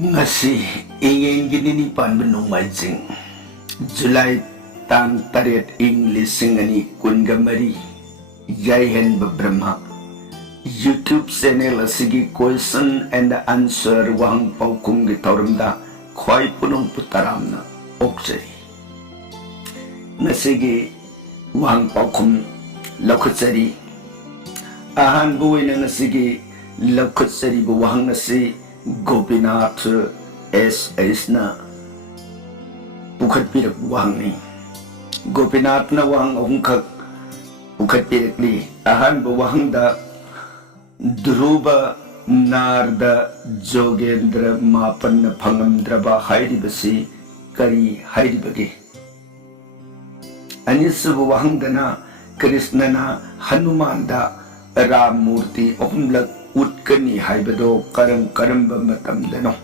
Ngasi ingin gini ni pan benung majing Julai tang tarit English singani kun gamari Jai Hind Brahma YouTube channel asigi question and answer wang paukum gi tauramda khoi punung putaramna okjai nasigi wang paukum lakutsari ahan buina nasigi lakutsari bu wang nasi Gopinath S.S. na Pukhat Pirak wang ni Gopinath na wang ungkak Pukhat Pirak ni ahan buwang da Dhruva Narda Jogendra Mapan na Pangamdraba hairibasi kari hairibagi Anisu buwang da na Krishna na Hanuman da Ramurti Omlak utkani haibado karamba matamdano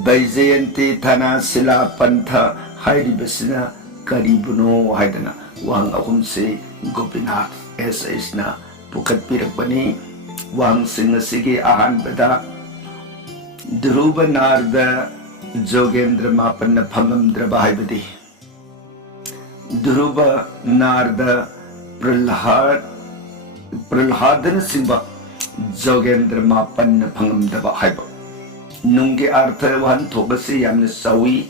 Baijayanti thana sila pantha hairibasina karibuno haidana wang ahumse Gopinath S.S. na pukhat pirakbani wang singasigi ahanbada Dhruva Narda Jogendra Mapan na Pangamdraba haibadi Dhruva Narda Pralhadan Simba Jogendra Mapan na Pangamdaba haiba Nunggi artha wahan thogasi yamna sawi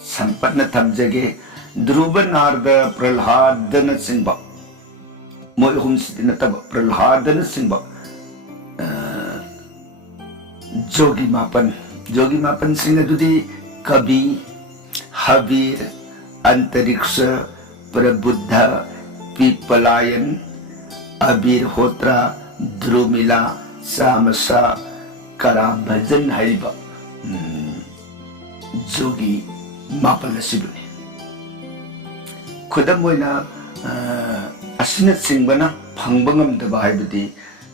sampat na tabjage Dhruva Narda Pralhadan Simba Moy humsi na taba Pralhadan Simba Jogi Mapan singa dudi Kabi Habir Antariksha Prabuddha Pipalayan Abir Hotra Drumila Samasa Kara Bhajan haiba Jogi Mapala Sibuni Kudam moina Asinat Singbana Pangbangam Daba haibadi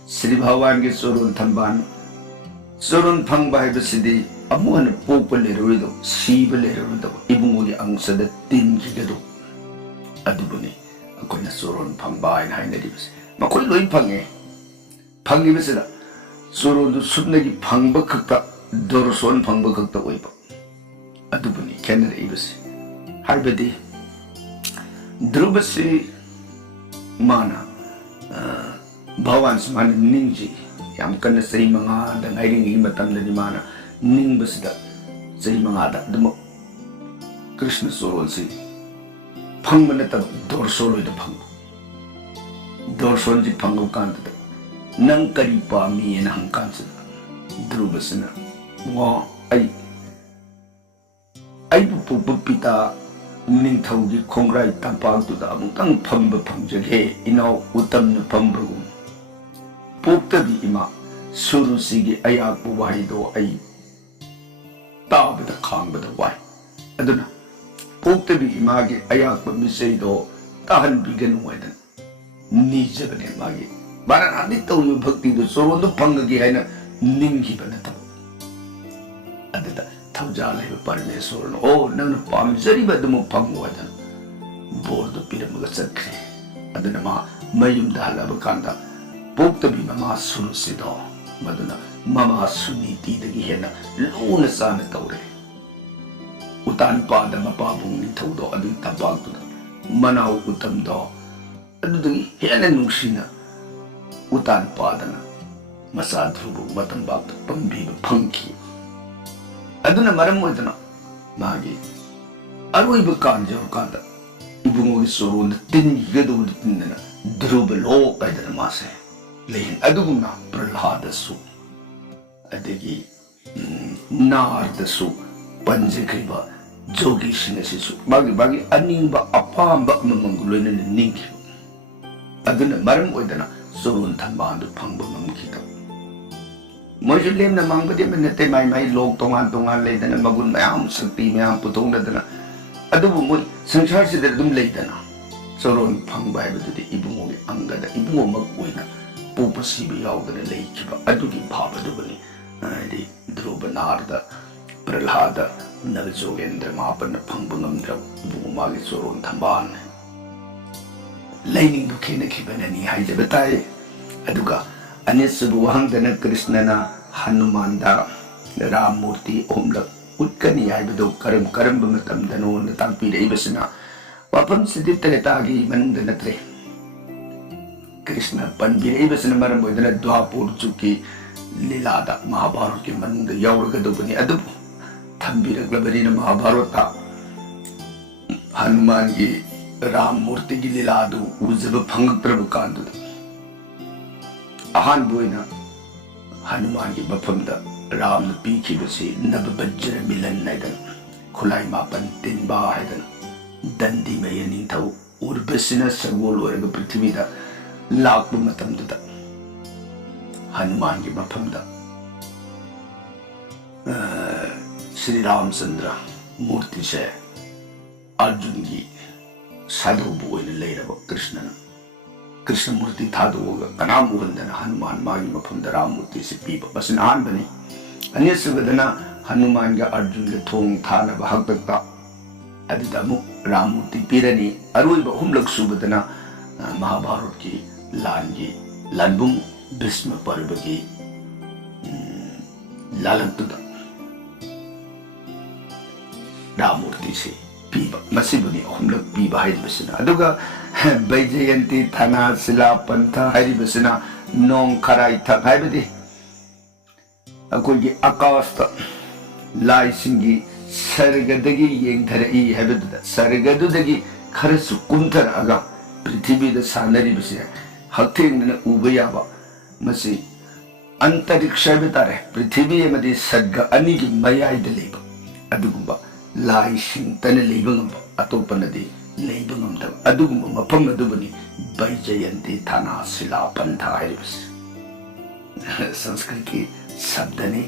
Sri Bhawan ge Sorun Thamban Sorun Phang haibasidi Amuhan Popa Leruido Siba Leruido Ibungogi Angsada Tin Higado Adubuni Akoina Sorun Phang Bain hainadibasi Makoy loin phangibasida Sorondu subnagi phangba khakta dorson phangba khakta oiba adubuni kenner ibasi haibadi Dhruvasi mana Bhawan mana ningji yam kana sei manga da ngairingi matamda di mana ningbasida sei manga da dum Krishna Soron si phangba nata dorsolo da phangba Dorshonji Pangu Kanta Nang Kari Pami and Hankansa Drubasana Wa I Pupita Ning Tauji Kongrai Tampang to the Amutang Pamba Pamjage Ino Utam Pambagum Pukta di Ima Suru Sigi Ayaku Waido I Tab the Kang but the Wai Aduna Pukta di Imagi Ayaku Misaido Tahan Bigan Wedan Nijabane magi Baran adi tahu bhakti do Soron do phangagi haina ninghi bana tahu adita thauja lai Parmeshwar no oh nang pamjari badmu phangwa dan bor do piramaga chakre aduna ma mayum da halaba kanda poktabi mama suru sido maduna mama suniti dagi hena luna sana tawre utan pada mapabung ni thaudo adu tabak do manau utam do adudagi hena nungsina utan padana masa dhrubu matambak pambiba phangki aduna maram moidana magi aroiba kanjor kanda ibungogi Soron tin gedu tinna dhruba lo kaidana mase lehin aduguna Pralhadasu adegi Nardasu panjekriba jogi sinasisu bagi aningba apamba mamangulena ningki aduna maram oidana Soron Thamban phangba ngamkhita moju lemna mangbadi menate mai log tongan leidana magun mayam sakti mayam putongdana adubu moi sangsar sida dum leidana Soron phangba haibadudi ibungogi angada ibungo mag oina popasibi yaudana leikiba adugi bhabadubani di Dhruva Narda Pralhada Jogendra Mapan phangba ngamdra ibungo magi Soron Thamban Laining do Kena Kibanani Haijabatai Aduga Anisubu Hangdana Krishnana Hanumanda Ram मूर्ति ओमलक उत्कनी हाइबदो करम करम मतमदनो न ताकपीरइबसना वाफम सिद्धि त्रेतागी मनुंग नत्रे कृष्ण पनबीरइबसना मरम ओइदना द्वापुर जुकी लीलादा महाभारत के मनुंग यावरगदोबनी अदबु थंबीरगलबनी महाभारत हनुमान की राम मूर्ति की लीलादु उजब फंगत्रब कांदु अहान बोइना हनुमान की मफमदा राम न पीखिबसे नब बज्र मिलन नायदन खुलाई मापन तिनबा हायदन दंदी मय निंथौ उर्बसिना सगोल ओरग पृथ्वीदा लाक्ब मतमदुदा हनुमान की मफमदा श्री रामचंद्र मूर्ति से अर्जुन की साधुबु ओइना लेरब कृष्ण मूर्ति थादोगा कनाम उहंदना हनुमान मागी मफमदा राम मूर्ति से पीब बसन आन बनी अनिसुगदना हनुमान का अर्जुन के थोंग थानब हक्तक्ता अदिदमु राम मूर्ति पीरनी अरुइब हुमलक सुबदना महाभारत की लानबुम भीष्म पर्व की लालंतुदा राम मूर्ति से पीब मसिबुनी हुमलक पीब हाइबसना अदुगा बैजयंती थाना सिला पंथा हाइबसना नोंग खराई थक हाइबदी अकोगी आकाशता लाइसिंगी सर्गदगी येंधरई हैबदुदा सर्गदुदगी खरसु कुंथरअगा पृथ्वीदा सानरिबसे हक्थेंगना उब याबा मसी अंतरिक्ष बितारे पृथ्वी अमदी सर्ग अनिगी मयाइदा लेब अदुगुंबा लाइसिंग तन लेबंगम अतोपनदी लेबंगम अदुगुंबा मफम अदुबनी बैजयंती थाना सिला पंथा हाइबस संस्कृत की शब्द ने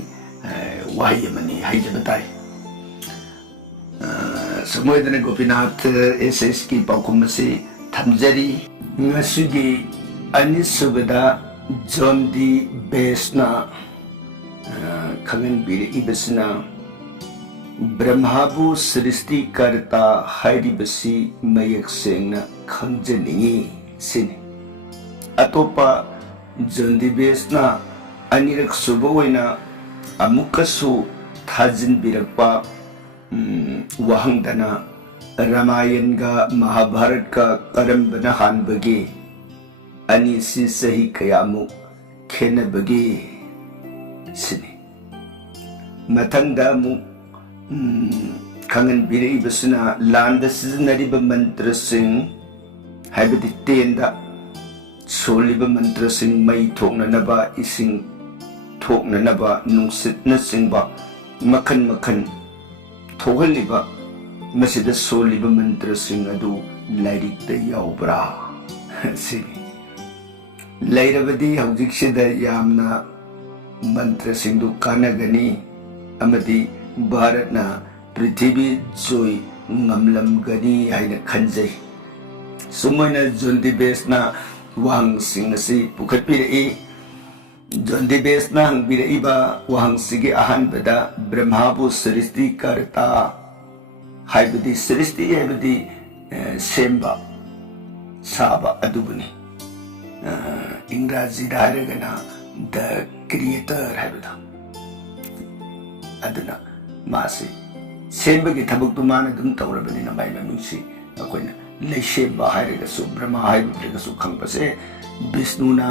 वाह्य मनी हाइजब ताई समोदन गोपीनाथ एस की पाकुम से थमजरी ngasugi anisubada जोंदी बेसना खंगन बीर इबसना ब्रह्माबु सृष्टि करता हाइरिबसी मयक सेंगना खंजनिंगी सिनी अतोपा जोंदी बेसना अनिरक सुबोइना अमुकसु थाजिन बिरकपा वहंगदना रामायण का महाभारत का करंबना हानबगे अनि सि सही कयामु खेनबगे सिनी मथंगदा मु खंगन बिरइबसना लांद सिजनरिब मंत्र सिंह हाइबदि तेंदा सोलिब मंत्र सिंह मई थोंगनबा इसिंग थोंगनबा नुंसितन सिंहबा मखन मखन थोगलिबा मसिद सोलिब मंत्र सिंह अदु लाइरिकता याउब्रा सिनी लैरबदी हौजिकसिदा यामना मंत्र सिंधु कानगनी अमदी भारतना पृथ्वी जोई ngamlamgani haina khanjai sumoina jondi besna wang sing asi pukhatpirei jondi besna hangbirei ba wang sigi ahan bada brahmabu srishti karta haibadi srishti haibadi semba saba adubuni इंग्राजी दायरगना द क्रिएटर हाइबदा अदना मासे सेंबगी थबक माना दुम तौरबनी ना माइ मनुसी अकोइना लेसेबा हाइरगसु ब्रह्मा हाइबद्रगसु खंगबसे विष्णुना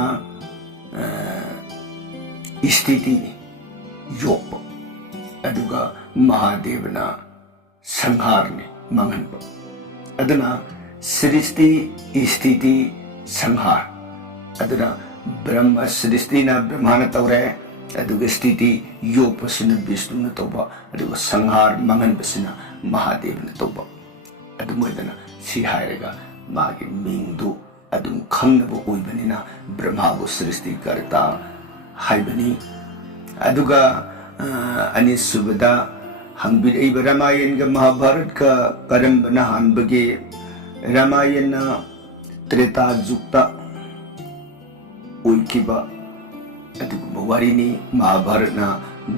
स्थिति योग अदुगा महादेवना संहारने मंगनब अदना सृष्टि स्थिति संहार अदना ब्रह्म सृष्टिना ब्रह्माना तौरे अदुगा स्थिति योगपसिना विष्णुना तौबा अदुगा संहार मंगनबसिना महादेवना तौबा अदुमोइदना सि हाइरगा मागी मिंगदु अदुम खंगनबो ओइबनिना ब्रह्माबु सृष्टि करता हाइबनी अदुगा अनिसुबदा हंबिरइब रामायण का महाभारत का करंबना हानबगे रामायण त्रेता जुक्ता उइकिबा अदुगुम्बा वारिनी महाभारतना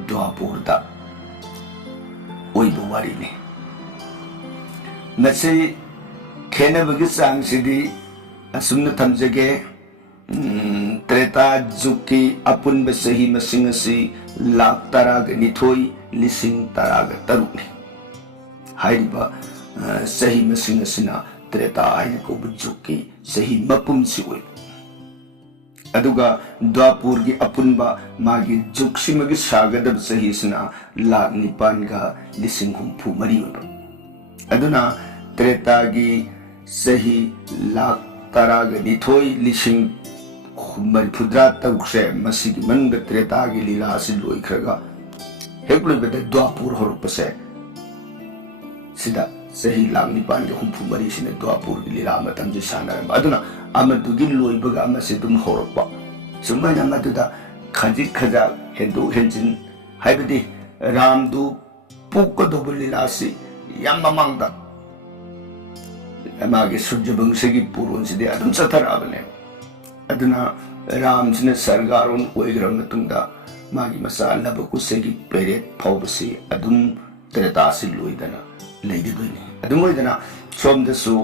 द्वापुरदा ओइबा वारिनी मसे खेनबगी चांगसिदी असुमना थमजगे त्रेता त्रेता जुग की अपुनब सही मसिंग असि लाख तराग निथोई लिसिंग तराग तरुकनी हाइरिबा सही मसिंग असिना त्रेता हाइने को जुग की सही मपुम सि ओइ अदुगा द्वापुर की अपुनबा मागी जुग सिमगी सागदब सही सिना लाख निपान का लिसिंग हुंफु मरी ओइ अदुना त्रेता की सही लाख तराग निथोई लिसिंग मरफुद्रा तरुकसे मसिगी मंग त्रेता की लीला से लोइखरगा हेकुले बेटे द्वापुर होरपसे सिदा सही लाख निपान के हुंफु मरी सिने द्वापुर की लीला मतम जे सानरम अदुना अमदुगी लोइबगा अमसे दुम होरपा सुमाइना मदुदा खजिक खजा हेदु हेंजिन हाइबदी रामदु पुक्कदोब लीला से याम ममांगदा मागे सूर्यवंश की पुरोन से अदुम चथराबने अदुना राम सिने सरगारोन ओइग्रा मतुंगदा मागी मसा लबकुसे की पेरेट फावबसी अदुम त्रेता से लोइदना लेगिदोइनी अदुम ओइदना सोमदसु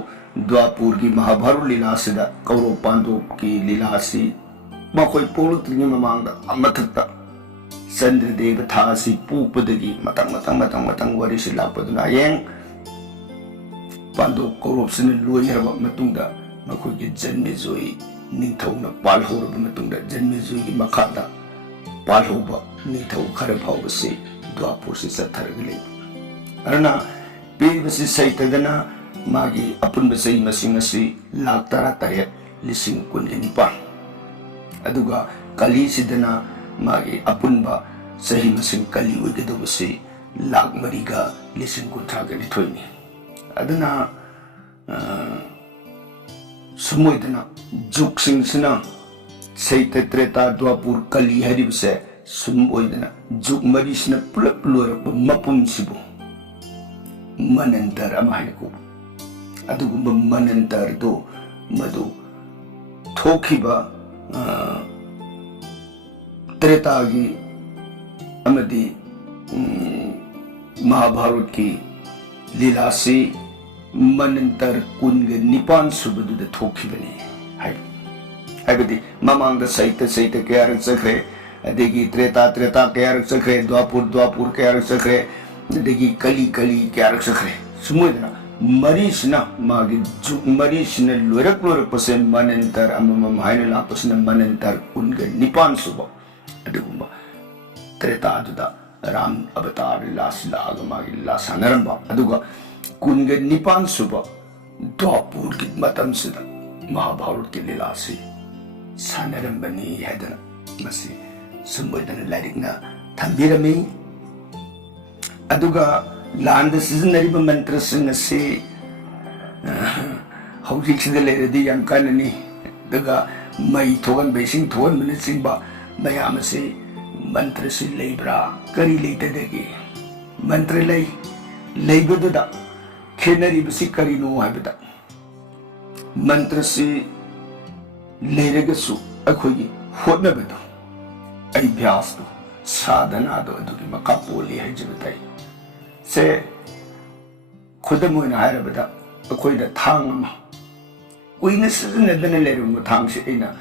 द्वापुर की महाभारत लीला से कौरव पांडव की लीला से मखोई पोलुत्रिंग ममांगदा अमथक्ता चंद्रदेव थासी पुपदगी मतंग वरी से लापदुना येंग पांडव कौरव सिने लोइरबा मतुंगदा मखोई की जन्मेजोई निथौना पालहोरबा मतुंगदा जन्मेजोई की मखादा पालहोबा निथौ खर फावबसे द्वापुर से चथरगले अरना पेबसी सैतदना मागी अपुनब सही मसिंग असि लाख तरा तरेट लिसिंग कुनगे निपान अदुगा कली सिदना मागी अपुनब सही मसिंग कली ओइगदबसे लाख मरीगा लिसिंग कुंथ्रागा निथोइनी अदुना सुमोइदना जुगसिंग सिना सैत त्रेता द्वापुर कली हरिबसे सुमोइदना जुग मरीसिना पुलप लोरप मपुम सिबु मनंतर अमाइको अदुगुम्बा मनंतर दो मधु थोखिबा त्रेता की अमदी महाभारत की लीला से मनंतर कुनगे निपान सुबदुद थोखिबने हाइबदी ममांग सहित सहित कयारक चखरे अदेगी त्रेता त्रेता कयारक चखरे द्वापुर कयारक चखरे अदेगी कली कयारक चखरे सुमोइदना मरीसना मागी जुग मरीसना लोरक पसे मनंतर अमम हाइना लापसना मनंतर कुनगे निपान सुबा अदुगुम्बा त्रेता दुदा राम अवतार लाग मागी लासानरंबा अदुगा कुनगे निपान सुबा द्वापुर की मतम सिदा महाभारत की लीला से सानरंबनी हैदना मसी सुमोइदना लाइरिकना थंबिरमी अदुगा लांद सिजनरिब मंत्र सिंह से हौजिक लेरदी याम काननी दगा मई थोगन बेसिंग थोगन मन सिंबा मयाम से मंत्र से लेब्रा करी लेतदगी मंत्र लेबदुदा खेनरिबसि करिनो हाइबदा मंत्र से लेरगसु अखोगी होनबदो अभ्यास दो साधना दो अदुगी मका पोली हजबताई से खुदम होइना हायरबदा अखोइदा थांग अमा कुइना सिजनदना लेरुम थांग से इना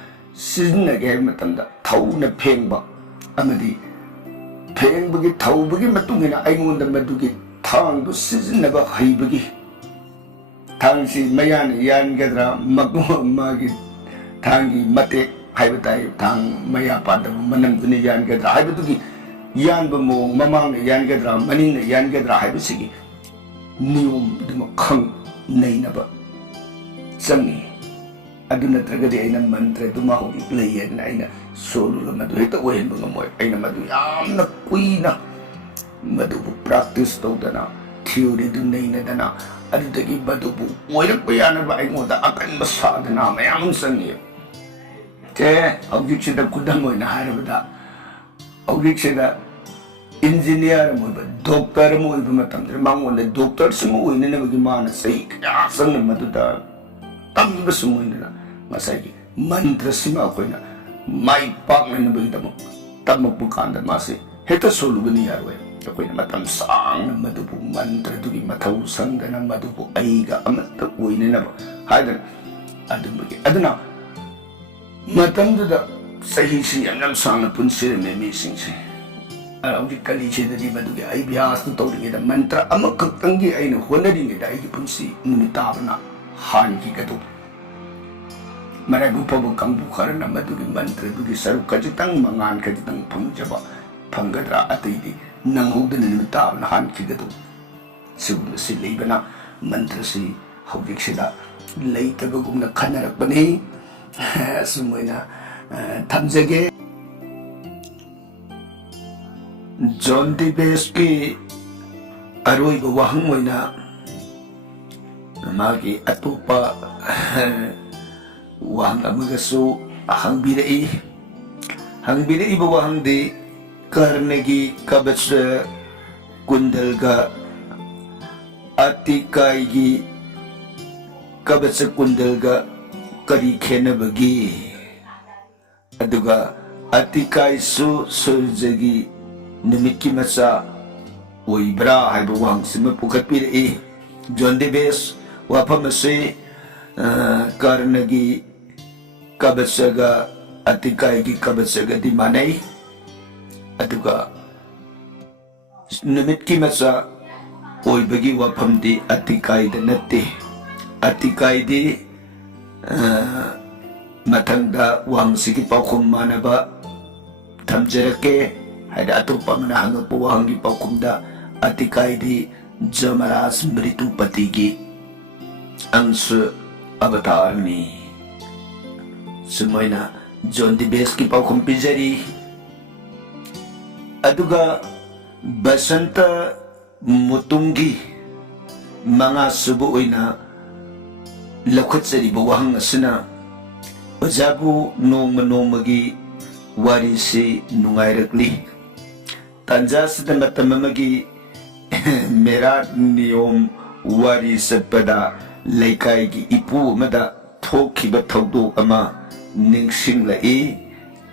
सिजनगे हाय मतंदा थौना फेंगबा अमदी फेंगबगी थौबगी मतुंगिना आइंगोंदा मदुगी थांग दु सिजनबा हाइबगी थांग सि मयान यानगद्रा मगु मागी थांगी मते हाइबताई थांग मया पादब मनम दुनि यानगद्रा हाइबदुगी यानब मोंग ममांग यानगद्रा मनिंग यानगद्रा हाइबसिगी नियम दुम खंग नैनबा चंगी अदु नत्रगदि आइना मंत्र दुमा होगी लैयना आइना सोलुगा मदु हेता ओहेनब ngमोय आइना मदु यामना कुइना मदुबु प्रैक्टिस तौदना थियोरी दु नैनदना अदुदगी मदुबु ओइरकबा यानबा आइंगोदा अकनबा साधना मयाम चंगी ते औजिक्सिदा कुदम ओइना हारबदा औजिक्सिदा इंजीनियर मोइबा डॉक्टर मोइबा मतमदे मांगोंदे डॉक्टर सिमु ओइननबगी माना सही क्या संग मदुदा तंबा सुमोइना मसागी मंत्र सिमा कोइना माइ पाकनबगी दम तमपु कांदा मासे हेता सोलुगनी यारवे कोइना मतम सांग मदुबु मंत्र दुगी मथौ संगना मदुबु आइगा अमत ओइननब हादन अदुबगी अदना मतमदुदा सही से यम सांग पुनसे में मीसिंगसे हौजिक कलीसेददी मदुगे आई बियास तो तौरिंगेदा मंत्र अमखक्तंगी आइन होनरिंगेदा आई पुनसी नुमिताबना हानकी गदो मरागु पबु कंबु खरना मदुगे मंत्र दुगे सरु खजितंग मंगान खजितंग फंगजबा फंगद्रा अतैदी नंगौदन नुमिताबना हानकी गदो सिगुमसी लेबना मंत्र से हौजिकसिदा लेतबगुमना खनरकबने सुमोइना थमजगे जॉन डिबेस की अरोइब वहंग होइना मागी अतोपा वहंग अमगसु हंगबिरई वहंग दे कर्णगी कबच कुंडलगा अतिकाईगी कबच कुंडलगा करी खेनबगी अदुगा अतिकाईसु सूर्यगी नुमिकी मचा ओइब्रा हाइब वांगसिम पुखत्पिरई जॉन डिबेस वाफम से कर्णगी कबचगा अतिकाईगी कबचगा दी मानै अदुगा नुमिकी मचा ओइबगी वाफम दी अतिकाईद नत्ते अतिकाईदी मथंगदा वांगसिगी पाखुम मानबा थमजरके हाइदा अतोपा मना हंगपो वाहंगी पाखुमदा अतिकाईदी जमराज मृतुपतिगी अंश अवतारनी सुमैना जॉन डिबेस की पाखुम पिजरी अदुगा बसंत मुतुंगी मंगा सुबु ओइना लखुत्सरी बवहंग असना ओजाबु नोंमगी वारी से नुंगाइरकली तंजासिदा मतममगी मेरा नियम वारी सपदा लेकाई की इपू मदा थोखिबा थौदोक अमा निंगसिंगलाई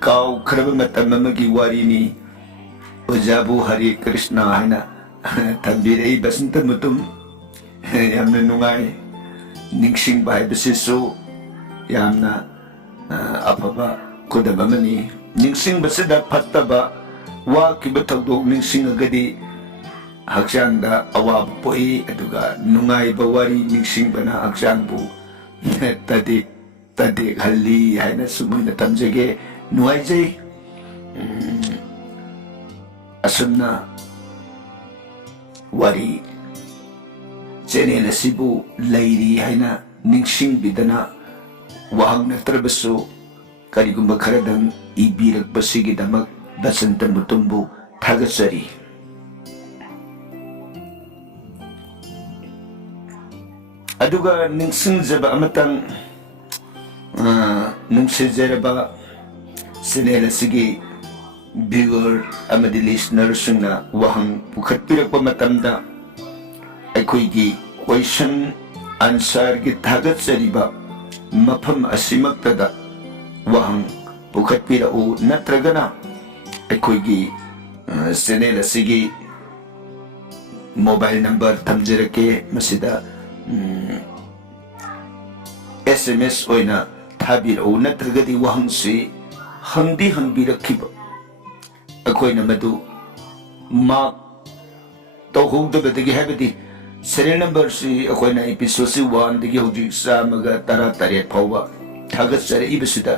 काउ खरब मतममगी वारीनी ओजाबु हरे कृष्णा हैना थंबिरई बसंत मुतुम यामना नुंगाई निंगसिंग बाइबसिसु यामना अफबा कुदबमनी निंगसिंग बसदा फत्तबा वाकिबा थौदोक निंगसिंगगदी हक्चांगदा अवाब पोई अदुगा नुंगाइबा वारी निंगसिंगबना हक्चांगबु तदे हल्ली हाइना सुमुना तमजगे नुआइजै असुमना वारी चैनल असिबु लैरी हाइना निंगसिंगबिदना वाहंग नत्रबसु करिगुंबा खरदंग इबिरकबसिगिदमक बसंत मुतुंबु थागचरी अदुगा निंगसिंगजबा अमतंग नुंगसिजरबा चैनल असिगी व्यूअर अमदि लिसनर सिंगना वाहंग पुखत्पिरकबा मतमदा अखोइगी क्वेश्चन आंसर की थागचरीबा मफम असिमक्तदा वाहंग पुखत्पिरउ नत्रगना अखोइगी चैनल असिगी मोबाइल नंबर थमजरके मसिदा SMS ओइना थाबिरउ नत्रगदी वाहंग से हंगदी हंगबिरखिबा अखोइना मदु मार्क तौहौदबदगी हाइबदी serial number si akoina episode si 1 digi hojik samaga tara tare phawba thagat sare ibisida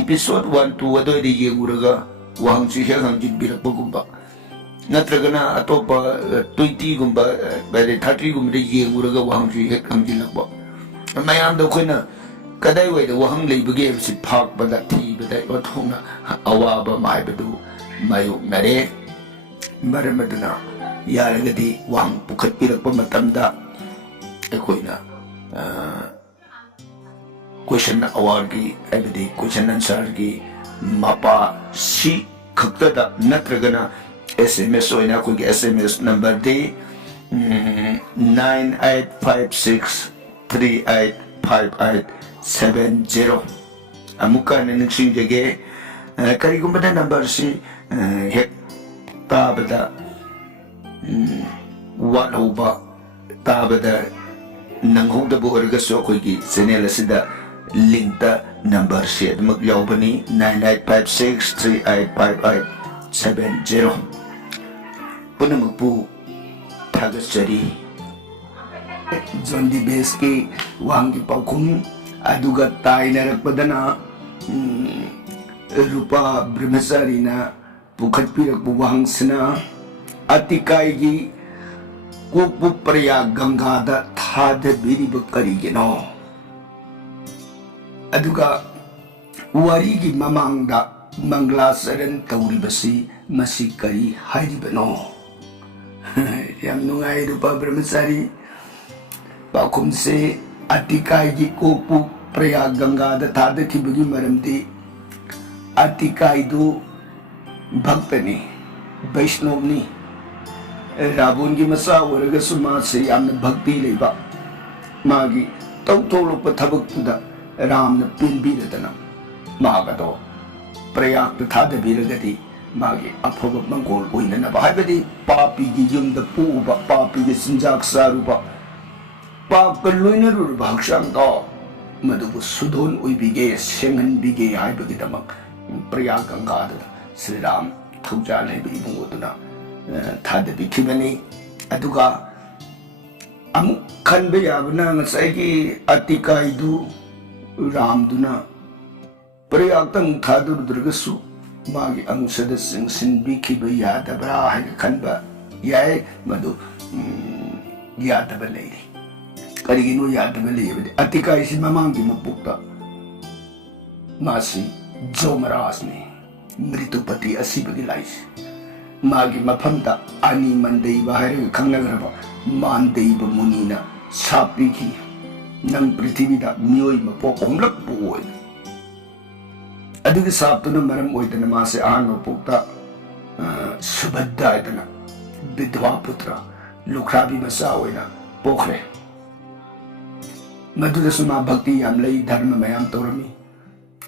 episode 1 to adoi di yenguraga wahang si hang jin birak bagumba natragana atopa 20 gumba bare 30 gumba yenguraga wahang si hang jin lakba mayam da koina kadai wai da wahang leibage si phak bada thi bada othona awaba mai badu mayu nare maramaduna यारगदी Wang पुखत्पिरकबा मतमदा अखोइना question अवार की आइबदी question answer की मापा सी खक्तदा नत्रगना SMS ओइना कोई SMS number दे 9856385870 अमुका ननसिंग जगे करिगुंबदा number C हेक ताबदा वाटौबा ताबदा नंगौदबु ओरगसो अखोइगी channel असिदा link number से यावनी 9856385870 पुनमपु थागचरी जोंदी base की वांगी पाखुम अदुगा ताइनरकपदना रूपा ब्रह्मचारीना पुखटपिरकपु वांगसना अतिकाईगी कोपु प्रयाग गंगादा थादबिरिब करिगिनो अदुगा वारीगी ममांगदा मंगलाचरण तौरिबसी मसी करी हाइरिबनो याम नुंगाई रूपा ब्रह्मचारी पाखुम से अतिकाईगी कोपु प्रयाग गंगादा थादखिबगी मरमदी अतिकाईदु भक्तनी वैष्णवनी रावण की मसा ओरगसु मासे यामन भक्ति लेबा मागी तौथोलप थबक्तुदा रामन पिनबीरदना मागदो प्रयाग थादबीरगदी मागी अफब मंगोल ओइननबा हाइबदी पापी की युमद पुबा पापी की सिंजाक सारुबा पाप लोइनरुबा हक्सांगदो मदुबु सुधोन ओइबिगे सेंगनबिगे हाइबगीदमक प्रयाग गंगादा श्री राम थौजा लेबी इबुंगोदुना थादबिखिबनी अदुगा अमुक खनबे याबना ngसाइगी अतिकाईदु रामदुना प्रयागतंग थादुरदरगसु मागी अंशद सिंसिनबिखिबा यादबरा हाइग खनबा याय मदु यादबा लेरी करिगिनो यादबा लेबदि अतिकाईसि ममांगी मपुक्ता मासी जोमराजनी मृतुपति असिबगी लाइस मागी मफमता आनी मंदैबा हाइरग खंगनगरबा मानदैबा मुनीना सापीगी नंग पृथ्वीदा मियोय मपोक होमलक बोय अदुगी सापतुना मरम ओइदना मासे आहान मपोक्ता सुभद्दा आइदना विधवा पुत्र लुखराबी मसा ओइना पोखरे मधुदसु मा भक्ति याम लई धर्म मयाम तौरमी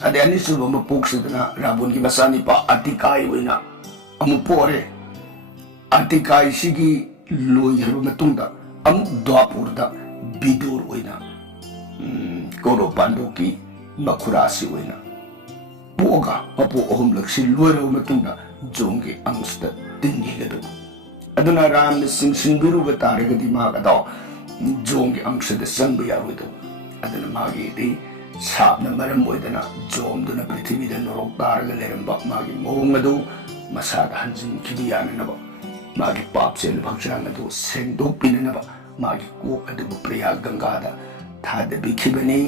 अदे अनिसुब मपोक्सदना रावण की मसानिपा अतिकाई ओइना अमु पोरे अतिकाई सिगी लोइहरु मतुंगदा अमु द्वापुरदा बिदुर ओइना कौरव पांडव की मखुरासी ओइना पोगा मपो अहुम लक्षि लोइरु मतुंगदा जोंगे अंशदा तिंगिगदु अदुना राम सिंसिनबिरु बतारगदि मागदो जोंगे अंशदा संग यारोइदो अदुना मागेदि सापना मरम ओइदना जोमदुना पृथ्वीदा नरक तारगा लेरंबा मागी मोंग अदु मसादा हंजिनखिबि याननबा मागी पापसेल भक्चांग अदु सेंदोकपिननबा मागी कोक अदु प्रयाग गंगादा थादबिखिबनी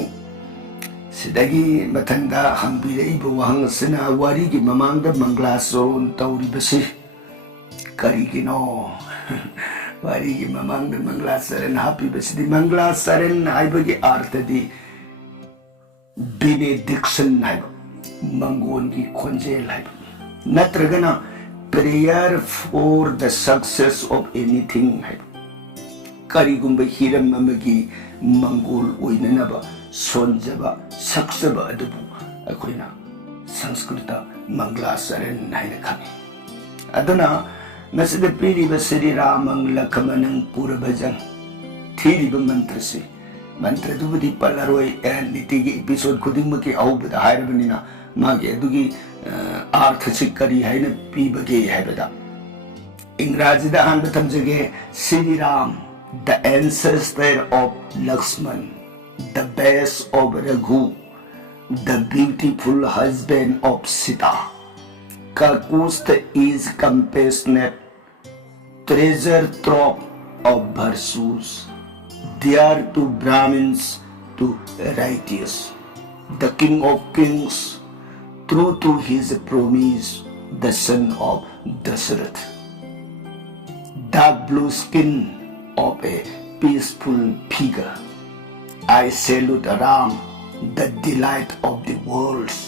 सिदगी मथंदा हंबिरैबा वहंगसना वारीगी ममांगदा मंगलाचरण तौरिबसि करिगिनो वारीगी ममांगदा मंगलाचरण हापिबसिदि मंगलाचरण हाइबगी अर्थदि बेनेडिक्शन हाइबा मंगोन की खोंजेल हाइबा नत्रगना prayer for the success of anything हाइबा करिगुंबा हिरम अमगी मंगोल ओइननबा सोनजबा सक्सबा अदुबु अखोइना संस्कृत मंगलाचरण हाइना खंगे अदुना नसिद पीरिबा श्री रामं लखमनं पुरभजं थीरिबा मंत्र से मंत्र दुबदी पल्लरोय नीति की एपिसोड खुदिंग की औबदा हाइरबनिना मागे दुगी अर्थ से करी है न पीबगे है बदा इंग्राजी दा हान थमजगे Shri Ram the ancestor of Lakshman the base of Raghu the beautiful husband of Sita Kakust is compassionate treasure trove of virtues. There to Brahmins to righteous. The King of Kings, true to his promise, the son of Dasarath. Dark blue skin of a peaceful figure. I salute Ram, the delight of the worlds,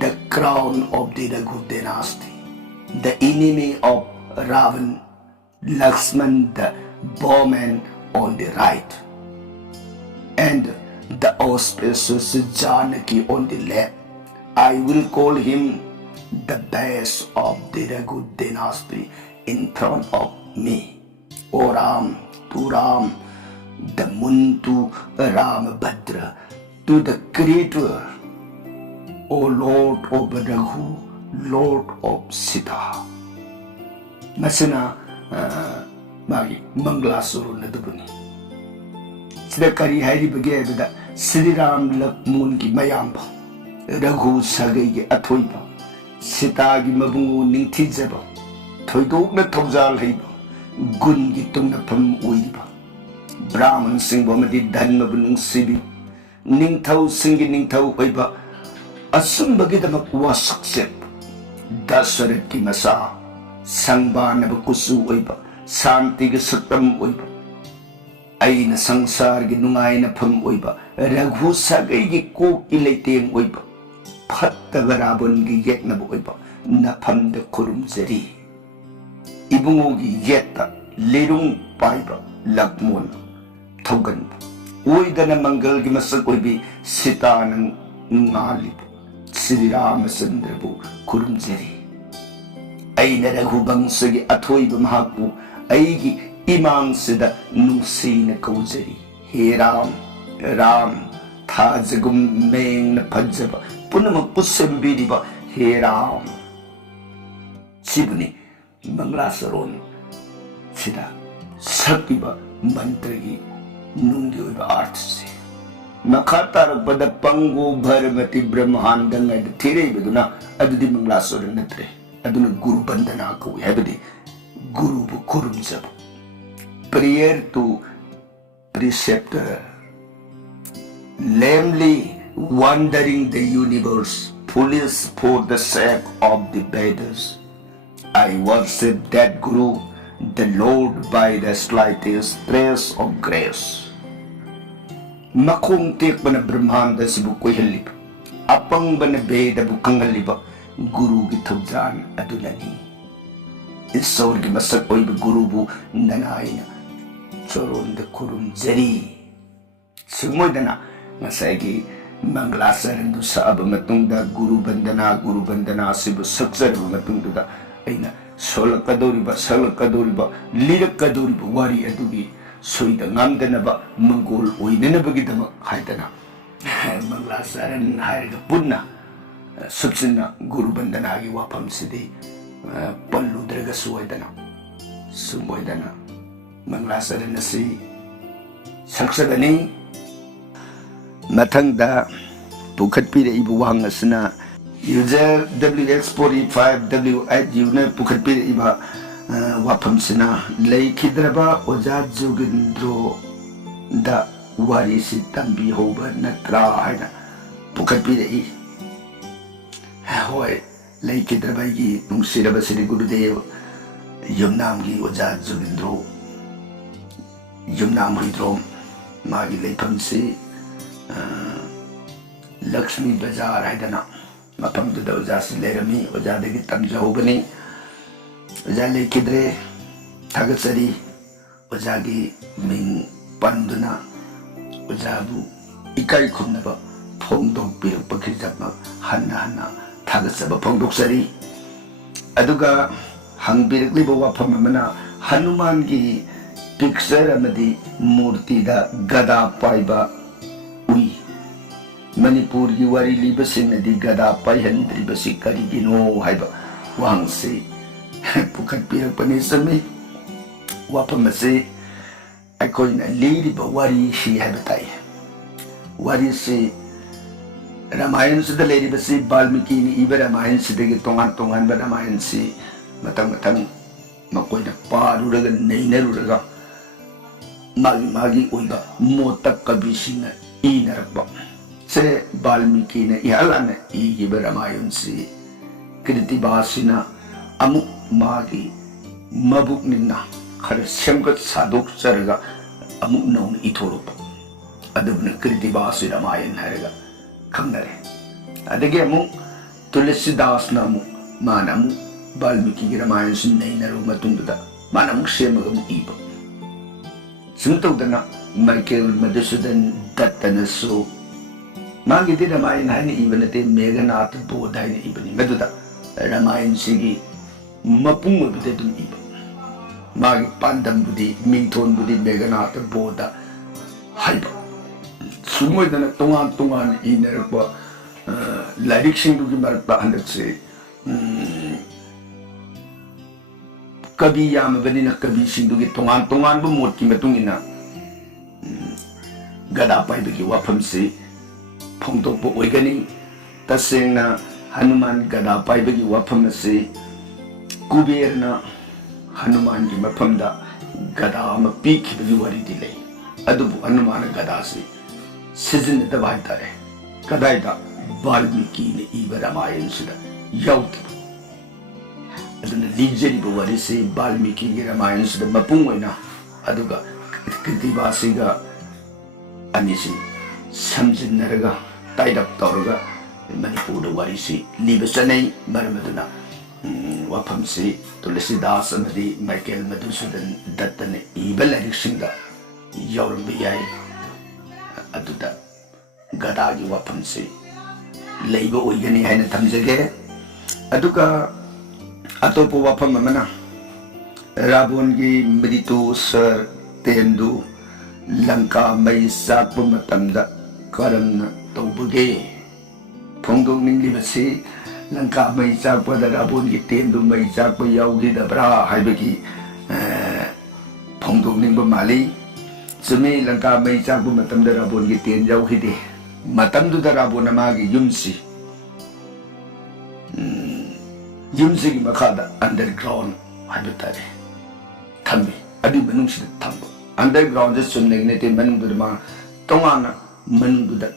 the crown of the Raghu dynasty, the enemy of Ravan, Lakshman, the bowman on the right, and the auspicious Janaki on the left. I will call him the best of the Raghu dynasty in front of me. O Ram, to Ram, the moon to Ramabhadra, to the Creator, O Lord of Raghu, Lord of Sita. Masana magi Manglasuru na dubuni. Sida kari hari bagay bida Sri Ram Lakmun ki mayamba, Raghu sagay ki athoiba, Sita ki mabungu ningtijaba, thoidok na thawjal haiba, gun ki tungna pham oiba. Brahman sing bomadi dhanma bunung sibi, ningthau singi ningthau oiba, asum bagi damak wasaksep, Dasharat ki masa, sangba na bakusu oiba, santi ki satam oiba. Ay na sangsar ki nungay na pham oiba, Raghu sagay ki kok ilayteng oiba, Phatta garabon ki yet na oiba, na pham da kurumzari. Ibungo ki yetta, lirung paiba, Lakmun, Thogan, Uida na manggal ki masak oibi, Sita ng ngalib, Sri Ramasandrabu, kurumzari. Ay na Raghu bangsa ki athoiba mahapu, ay ki imam sida nusi na kauzari. He Ram, Ram, thajagum meng na pajaba, punama pusambiri ba, He Ram. Sibuni, Manglasaron, sida, sakiba, mantragi, nungi oiba artsi. Makatarag pada panggo bharamati brahmandang ay tire ibaduna, adudi Manglasaron na tre, aduna guru bandana kawi, habadi, guru bu kurum sabu. Prayer to preceptor, lamely wandering the universe, foolish for the sake of the Vedas. I worship that Guru, the Lord, by the slightest trace of grace. Makung tik ba na Brahmanda si bukoy halip, apang ba na Veda bukang haliba, Guru gitawjan adunani. Isawar gimasak oy ba Guru bu nanay na, Choron the kurum zeri. Sumoy dana masagi Manglasaran do sa abamatungda guru bandana sibu saksar abamatungda ay na solakadori ba lirakadori ba wari adugi soida ngamda na ba manggol oy na bagidama haydana Manglasaran hayga punna subsina guru bandana gi wapam sidi pallu draga suwaydana sumoy dana Manglasaran na si saksagani matangda pukat pira ibu wang asna user WX45W8 na pukat pira iba wapam sina lay kidraba oja jugindro da wari si tambi hoba na tra haina pukat pira i hoy lay kidraba gi nung siraba siri gurudev yumnam gi oja jugindro Yumnam Hidrom, Magi Lepamsi, Lakshmi Bazaar Haidana, Mapam to the Ozasi Lerami, Ozadagi Tamjahobani, Ozale Kidre, Tagasari, Ozagi Ming Panduna, Ozabu, Ikai Kunaba, Pongdog Pil Pakizapa, Hana, Tagasaba Pongdoksari, Aduga, Hang Birklibo Wapamana, Hanumangi. Picture amadi murti da gada paiba ui Manipur ki wari libasin na di gada paihandri basi karigino haiba wang se pukat pirak panisami wapamasi akoy na liri ba wari si haibatay wari si Ramayan sa daleri basi Balmiki ni iba Ramayan si dagi tongan ba Ramayan si matang makoy na paruraga nainaruraga magi uiba motak kabisina inaraba se Balmiki na ihalana igiba Ramayan si Kritibasina amuk magi mabuk nina kare semgat sadok saraga amuk naun itoropa adabna Kritibasi Ramayan haraga kangnare adagi amuk Tulsidas na amuk mana amuk Balmiki Ramayan si nainaro matungda mana amuk semaga amuk iba Sumutog-dana Michael Madhusudan Dattanaso Magi di Ramayan hani iba natin mega natin po dahil na iba ni Maduda Ramayan sige mapung mabita dun iba Magi pandam budi minton budi mega natin po da haiba सुमोइदना तोंगान तोंगान इनरक्पा लाइरिक्सिंदुगी मरक्ता हंदकसे कवि यामबनिना कवि सिंदुगी तोंगान तोंगान बु मोट की मतुंगिना गदा पाइबगी वाफम से फोंदोकपो ओइगनी तसेंगना हनुमान गदा पाइबगी वाफम से कुबेरना हनुमान की मफमदा गदा अमा पीखिबगी वरिदि लई अदुबु हनुमान गदा से सिजनदबा हाइतारे कदाइदा वाल्मीकि ने इब रामायण सिदा याउदबु अदुना लीजरिबु वरि से वाल्मीकि की रामायण सिदा मपुंग ओइना अदुगा कृतिवासिगा अनिसी समजिनरगा टाइडअप तौरगा मणिपुर वारी से लीबसनै मरमदुना वाफम से तुलसीदास अमदी माइकेल मधुसूदन दत्त ने इब लाइरिक्सिंदा याउरंब याय अदुदा गदागी वाफम से लेबो ओइगनी हाइना थमजगे अदुगा अतोप वाफम अमना रावण की मृत्यु सर तेंदु लंका मई साकप मतमदा करमना तौबगे फोंदोंनिंगलिबसे लंका मई साकपदा रावण की तेंदु मई साकप याउगिदब्रा हाइबगी फोंदोंनिंगब माली सुमे लंका मई साकप मतमदा रावण की तेन याउगिदे मतमदुदा रावण मागी युमसी युमसी की मखादा अंडरग्राउंड हाइबतारे थम्मे अदि मनुंगसिदा थम्बो अंडरग्राउंड सुनने मनुंगदमा तोंगाना मनुंगदा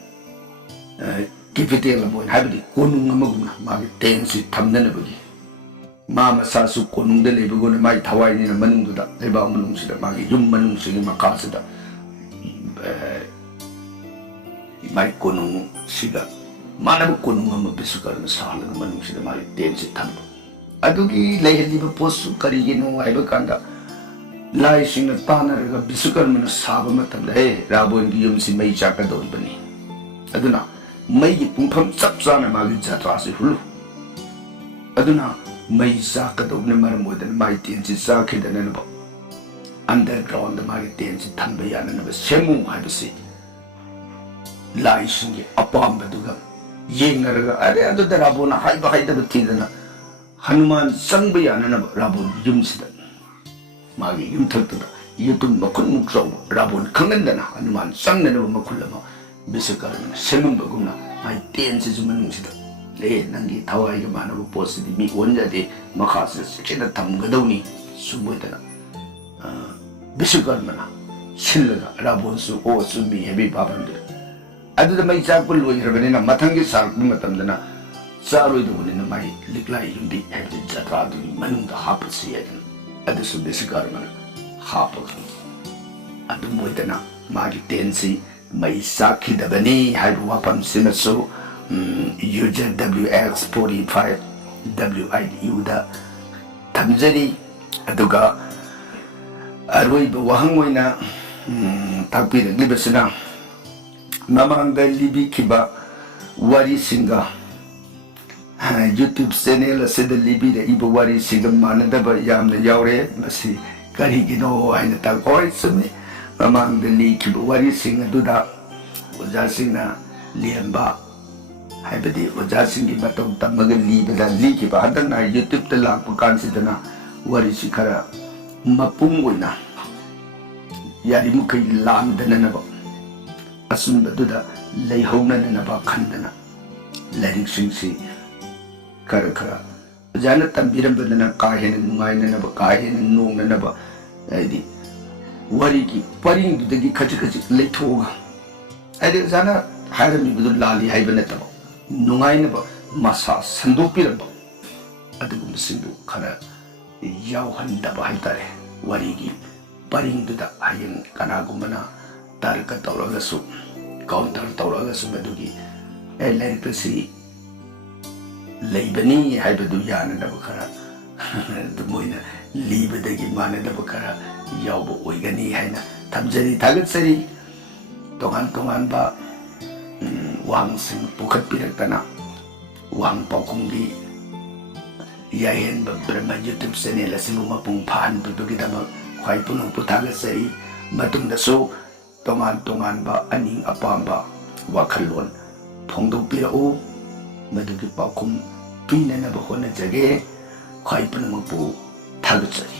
कैपिटल अमोन हाइबदि कोनुंग अमगुना मागी टेंसी थमननबगी मा मसासु कोनुंगदा लेबगोना माई थवाइनिना मनुंगदा लेबा मनुंगसिदा मागी युम मनुंगसिगी मखासिदा माई कोनुंग सिगा मानब कोनुंग अम बिसुकर्म सालग मनुंगसिदा मागी टेंसी थम्बो अदुगी लेहलिबा पोसु करिगिनो हाइबकांदा लाई सिंह तानरगा विश्वकर्मन साब मतमदा हे रावण की युमसी मई चाकदौरिबनी अदुना मई की पुंफम चप चाना मागी जात्रासे हुलु अदुना मई चाकदौबने मरम ओइदन माई तेंसी चाखिदननब अंडरग्राउंड मागी तेंसी थंब याननब सेमु हाइबसे लाई सिंह की अपामबदुगा येंगरगा अरे अदुदा रावण हाइबा हाइदब थिदना हनुमान संग याननब रावण युमसिदा मागी युमथक्तदा युतुम मखुन मुक्सौ रावण खंगनदना हनुमान संगनब मखुलमा विश्वकर्मन सेमंबगुना माई तेंसे जुमनुंसिदा ले नंगी थवाइगा मानब पोसिदि मी ओनजादे मखासे सेकेना थमगदौनी सुमोइदना विश्वकर्मना सिल्लगा रावणसु ओ सुमी हेबी बाबंदे अदुदा मई चाकपुल लोइरबनेना मथंगी सारकु मतमदना चारोइदबनेना माई लिक्लाई युंदी हेबि जत्रादुनि मनुंदा हापसि यादन अदुसु विश्वकर्मन हापगा अदु मोइदना मागी तेंसी मई साखिदबनी हाइबु वाफम सिनसु यूजर WX45 WIU दा थमजरी अदुगा अरोइब वहंग ओइना ताकपिरग्लिबसना ममांगदा लिबिखिबा वारी सिंगा YouTube चैनल असिदा लिबिदा इब वारी सिंगा मानदबा यामना यावरे मसी करिगिनो हाइना ताकोय सुमे ममांगदा लिखिबा वारी सिंगा दुदा ओजा सिंगना लियंबा हाइबदी ओजा सिंगी मतौ तमगा लिबदा लिखिबा हदना YouTube ता लाकपा कानसिदना वारी सि खरा मपुंग ओइना यारी मुखै लामदननबा असुंबदुदा लैहौननबा खंदना लाइरिक सिंगसि खरा खरा जाना तंबिरंबदना काहेन नुंगाइननबा काहेन नोंगननबा आइदि वारी की परिंगदुदगी खजि खजि लैथोगा आइदि जाना हाइरमिबदु लाली हाइबा नतबा नुंगाइनबा मसा संदोपिरबा अदुगुमसिंदु खरा यावहंदबा हाइतारे वारी की परिंगदुदा हायन कनागुमना तारका तौरगसु काउंटर तौरगसु मदुगी ए लाइरिकसि लैबनी हाइबदु याननबा खरा दुमोइना लीबदगी मानदबा खरा यावबो ओइगनी हाइना थमजरी थागतसरी तोगान तोगान बा वांगसिंग पुखतपिरक्तना वांग पाउखुंगी याहेन ब्रह्म YouTube चैनल असिबु मपुंग फाहनबदुगिदमक ख्वाइ पुनुं पुथागतसरी मतुंगदसु तोंगान तोंगानबा अनिंग अपांबा वाखल्लोन फोंदोक्पिरऊ मदुगी पाखुम पीननबा होनजगे ख्वाई पुनमकपु थागचरी।